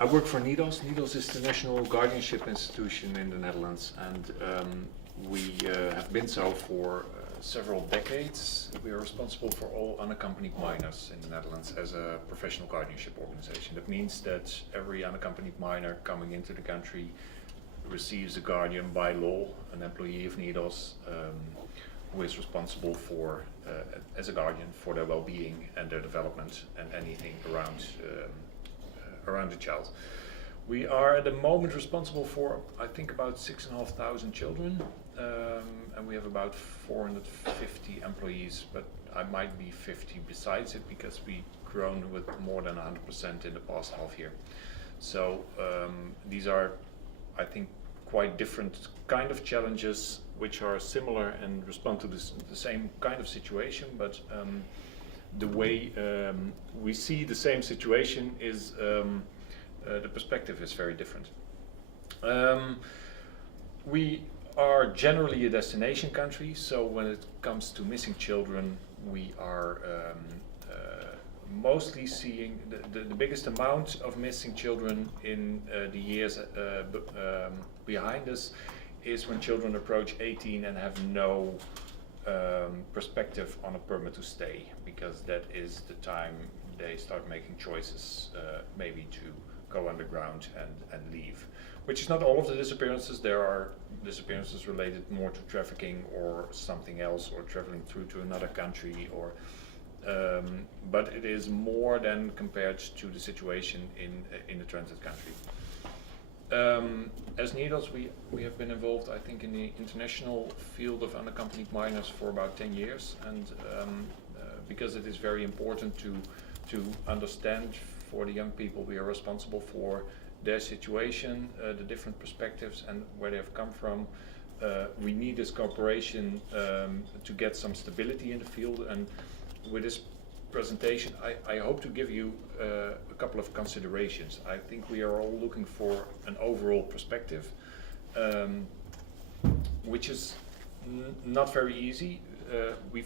I work for NIDOS. NIDOS is the National Guardianship Institution in the Netherlands, and we have been so for several decades. We are responsible for all unaccompanied minors in the Netherlands as a professional guardianship organization. That means that every unaccompanied minor coming into the country receives a guardian by law, an employee of NIDOS, who is responsible for, as a guardian, for their well-being and their development and anything around the child. We are at the moment responsible for, I think, about 6,500 children, and we have about 450 employees, but I might be 50 besides it because we've grown with more than 100% in the past half year. So these are, I think, quite different kind of challenges which are similar and respond to the same kind of situation, but the way we see the same situation is the perspective is very different. We are generally a destination country, so when it comes to missing children, we are mostly seeing the biggest amount of missing children in the years behind us is when children approach 18 and have no perspective on a permit to stay, because that is the time they start making choices, maybe to go underground and leave. Which is not all of the disappearances. There are disappearances related more to trafficking or something else, or traveling through to another country, or but it is more than compared to the situation in the transit country. As NIDOS, we have been involved, I think, in the international field of unaccompanied minors for about 10 years, and because it is very important to understand for the young people we are responsible for their situation, the different perspectives and where they have come from. We need this cooperation to get some stability in the field, and with this presentation I hope to give you a couple of considerations. I think we are all looking for an overall perspective, which is not very easy. We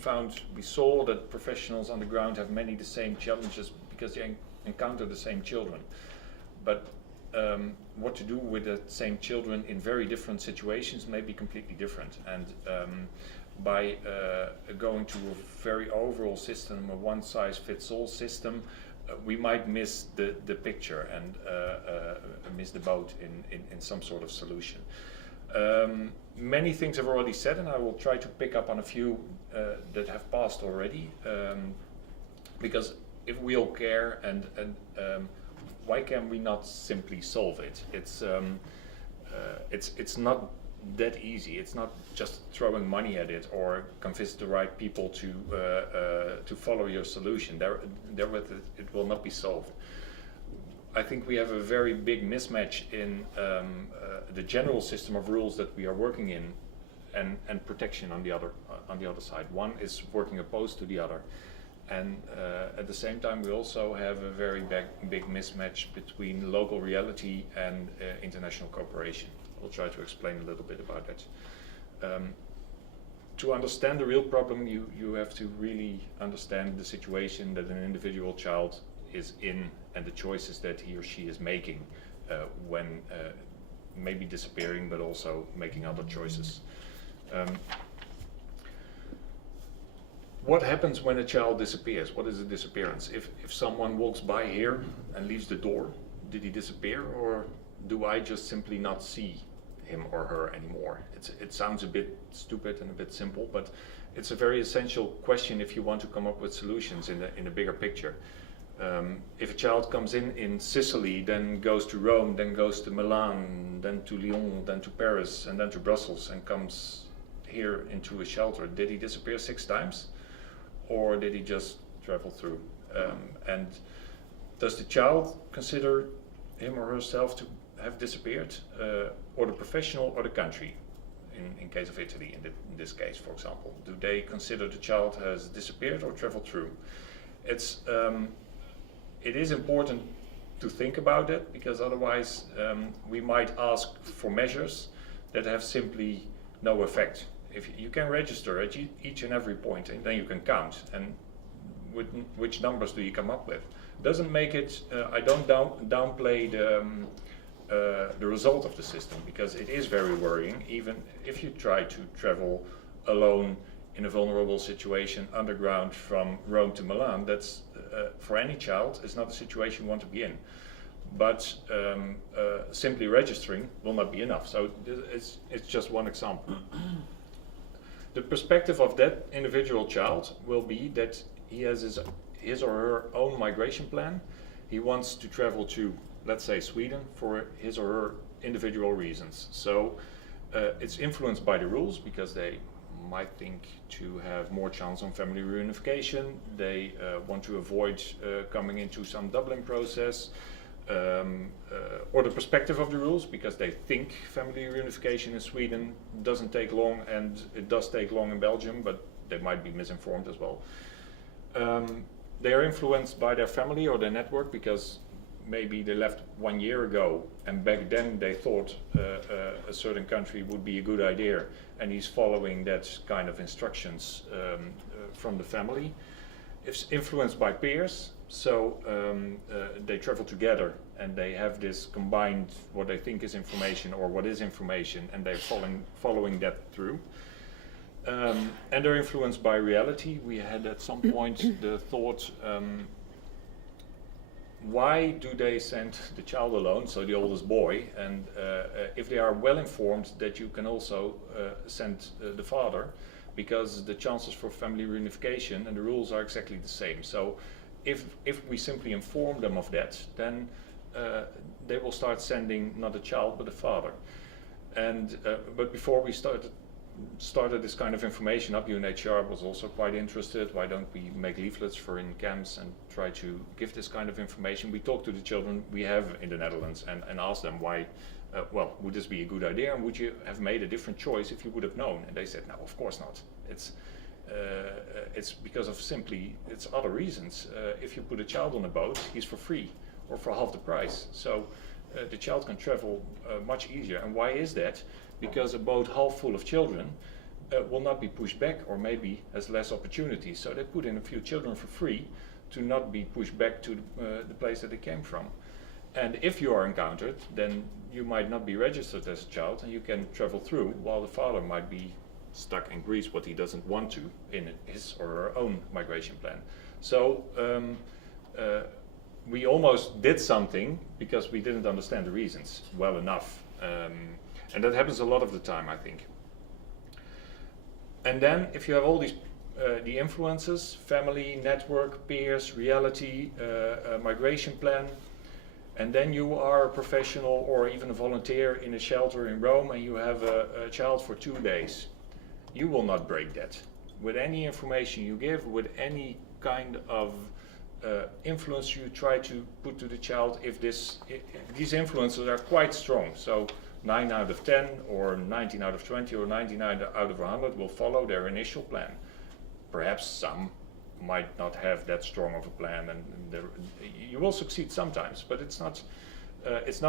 saw that professionals on the ground have many the same challenges because they encounter the same children, but what to do with the same children in very different situations may be completely different, and by going to a very overall system, a one-size-fits-all system, we might miss the picture and miss the boat in some sort of solution. Many things have already said, and I will try to pick up on a few that have passed already, because if we all care, and why can we not simply solve it? It's not that easy. It's not just throwing money at it or convince the right people to follow your solution. Therewith it will not be solved. I think we have a very big mismatch in the general system of rules that we are working in, and protection on the other side. One is working opposed to the other, and at the same time we also have a very big mismatch between local reality and international cooperation. I'll try to explain a little bit about that. To understand the real problem, you have to really understand the situation that an individual child is in and the choices that he or she is making when maybe disappearing, but also making other choices. What happens when a child disappears? What is a disappearance? If someone walks by here and leaves the door, did he disappear, or do I just simply not see him or her anymore? It sounds a bit stupid and a bit simple, but it's a very essential question if you want to come up with solutions in a bigger picture. If a child comes in Sicily, then goes to Rome, then goes to Milan, then to Lyon, then to Paris, and then to Brussels, and comes here into a shelter, did he disappear 6 times? Or did he just travel through? And does the child consider him or herself to have disappeared, or the professional or the country? In case of Italy, in this case, for example, do they consider the child has disappeared or traveled through? It is important to think about it, because otherwise we might ask for measures that have simply no effect. If you can register at each and every point, and then you can count, and which numbers do you come up with? Doesn't make it. I don't downplay the result of the system, because it is very worrying. Even if you try to travel alone in a vulnerable situation underground from Rome to Milan, that's for any child is not a situation you want to be in. But simply registering will not be enough. So it's just one example. The perspective of that individual child will be that he has his or her own migration plan. He wants to travel to, let's say, Sweden for his or her individual reasons. So it's influenced by the rules, because they might think to have more chance on family reunification. They want to avoid coming into some Dublin process, or the perspective of the rules, because they think family reunification in Sweden doesn't take long, and it does take long in Belgium, but they might be misinformed as well. They are influenced by their family or their network, because maybe they left 1 year ago and back then they thought a certain country would be a good idea, and he's following that kind of instructions from the family. It's influenced by peers, so they travel together and they have this combined what they think is information or what is information, and they're following that through. And they're influenced by reality. We had at some point the thought, why do they send the child alone, so the oldest boy, and if they are well informed that you can also send the father, because the chances for family reunification and the rules are exactly the same. So if we simply inform them of that, then they will start sending not a child but a father. And but before we started this kind of information up, UNHCR was also quite interested. Why don't we make leaflets for in camps and try to give this kind of information? We talked to the children we have in the Netherlands and asked them why, well, would this be a good idea, and would you have made a different choice if you would have known? And they said, no, of course not. It's because of simply, it's other reasons. If you put a child on a boat, he's for free or for half the price. So the child can travel much easier. And why is that? Because a boat half full of children will not be pushed back, or maybe has less opportunities. So they put in a few children for free to not be pushed back to the place that they came from. And if you are encountered, then you might not be registered as a child, and you can travel through, while the father might be stuck in Greece, what he doesn't want to, in his or her own migration plan. So we almost did something because we didn't understand the reasons well enough. And that happens a lot of the time, I think. And then if you have all these the influences, family, network, peers, reality, migration plan, and then you are a professional or even a volunteer in a shelter in Rome, and you have a child for 2 days, you will not break that. With any information you give, with any kind of influence you try to put to the child, if these influences are quite strong. So 9 out of 10 or 19 out of 20 or 99 out of 100 will follow their initial plan. Perhaps some might not have that strong of a plan, and you will succeed sometimes, but it's not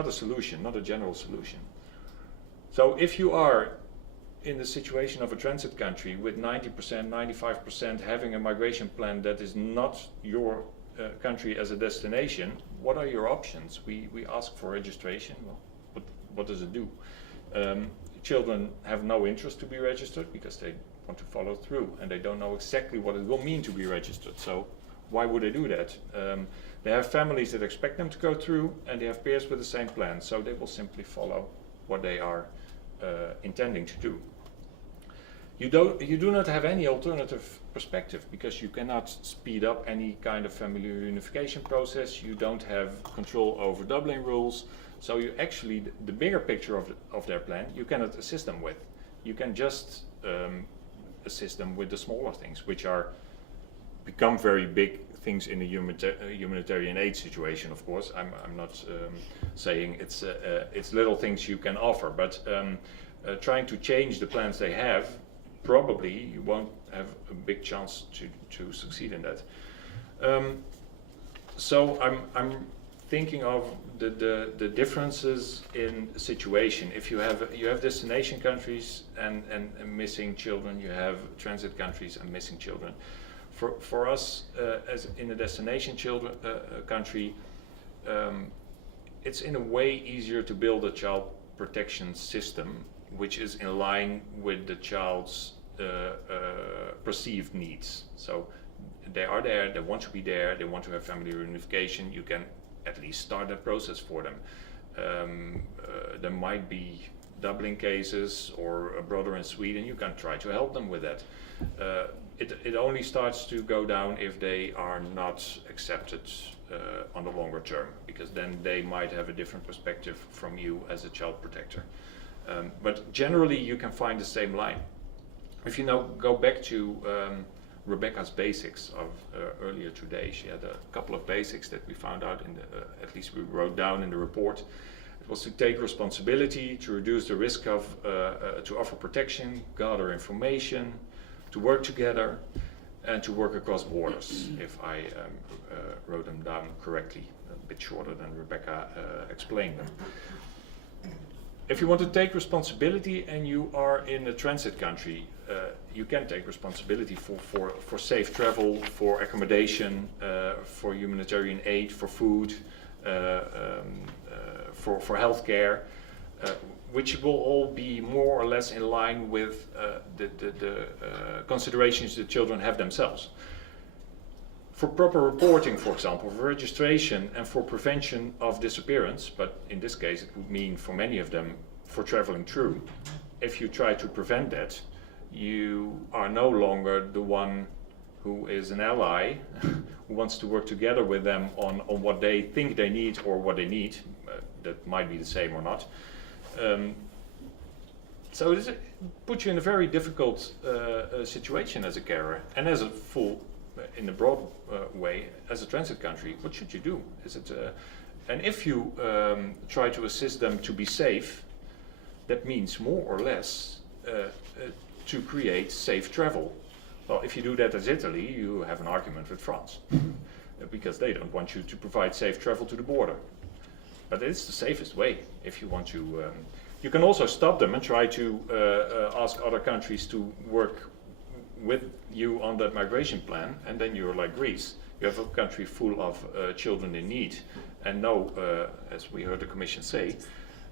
a solution, not a general solution. So if you are in the situation of a transit country with 90%, 95% having a migration plan that is not your country as a destination, what are your options? We ask for registration. Well, what does it do? Children have no interest to be registered because they want to follow through, and they don't know exactly what it will mean to be registered. So why would they do that? They have families that expect them to go through, and they have peers with the same plan, so they will simply follow what they are intending to do. You do not have any alternative perspective, because you cannot speed up any kind of family reunification process. You don't have control over Dublin rules. So you actually, the bigger picture of their plan, you cannot assist them with. You can just assist them with the smaller things, which become very big things in a humanitarian aid situation. Of course, I'm not saying it's little things you can offer, but trying to change the plans they have, probably you won't have a big chance to succeed in that. So I'm thinking of the differences in situation. If you have destination countries and missing children, you have transit countries and missing children. For us, as in a destination country, it's in a way easier to build a child protection system which is in line with the child's perceived needs. So they are there, they want to be there, they want to have family reunification. You can at least start that process for them. There might be Dublin cases or a brother in Sweden. You can try to help them with that. It only starts to go down if they are not accepted on the longer term, because then they might have a different perspective from you as a child protector. But generally you can find the same line. If you now go back to Rebecca's basics of earlier today, she had a couple of basics that we found out in the, at least we wrote down in the report. It was to take responsibility, to reduce the risk of, to offer protection, gather information, to work together, and to work across borders, if I wrote them down correctly, a bit shorter than Rebecca explained them. If you want to take responsibility and you are in a transit country, you can take responsibility for safe travel, for accommodation, for humanitarian aid, for food, for healthcare, which will all be more or less in line with the considerations the children have themselves. For proper reporting, for example, for registration and for prevention of disappearance, but in this case it would mean for many of them for traveling through. If you try to prevent that, you are no longer the one who is an ally, who wants to work together with them on what they think they need or what they need. That might be the same or not. So it puts you in a very difficult situation as a carer, and as a full, in a broad way, as a transit country. What should you do? Is it, and if you try to assist them to be safe, that means more or less to create safe travel. Well, if you do that as Italy, you have an argument with France, because they don't want you to provide safe travel to the border. But it's the safest way if you want to. You can also stop them and try to ask other countries to work with you on that migration plan, and then you're like Greece. You have a country full of children in need, and no, as we heard the Commission say,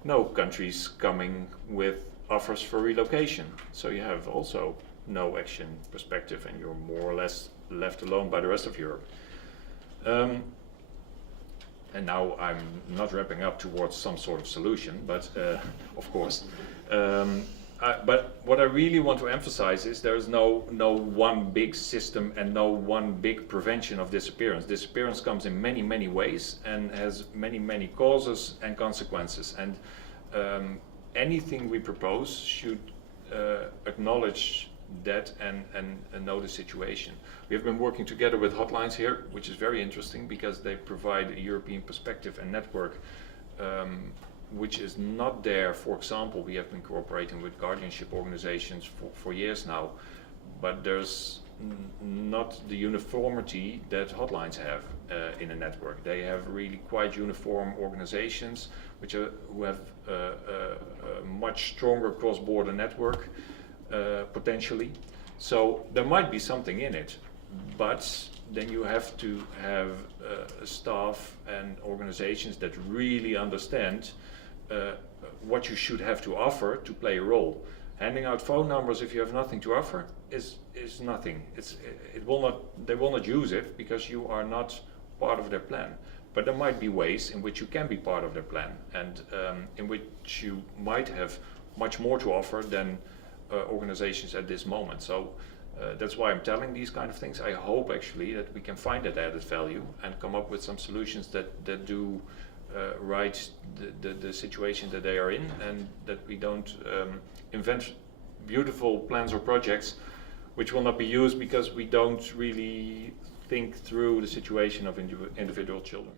no countries coming with offers for relocation. So you have also no action perspective, and you're more or less left alone by the rest of Europe. And now I'm not wrapping up towards some sort of solution, but of course. But what I really want to emphasize is there is no one big system and no one big prevention of disappearance. Disappearance comes in many, many ways and has many, many causes and consequences. And anything we propose should acknowledge that and know the situation. We have been working together with hotlines here, which is very interesting because they provide a European perspective and network which is not there. For example, we have been cooperating with guardianship organizations for years now, but there's not the uniformity that hotlines have in a network. They have really quite uniform organizations who have a much stronger cross-border network potentially. So there might be something in it, but then you have to have staff and organizations that really understand what you should have to offer to play a role. Handing out phone numbers if you have nothing to offer is nothing. They will not use it because you are not part of their plan. But there might be ways in which you can be part of their plan, and in which you might have much more to offer than organizations at this moment. So that's why I'm telling these kind of things. I hope actually that we can find that added value and come up with some solutions that do right the situation that they are in, and that we don't invent beautiful plans or projects which will not be used because we don't really think through the situation of individual children.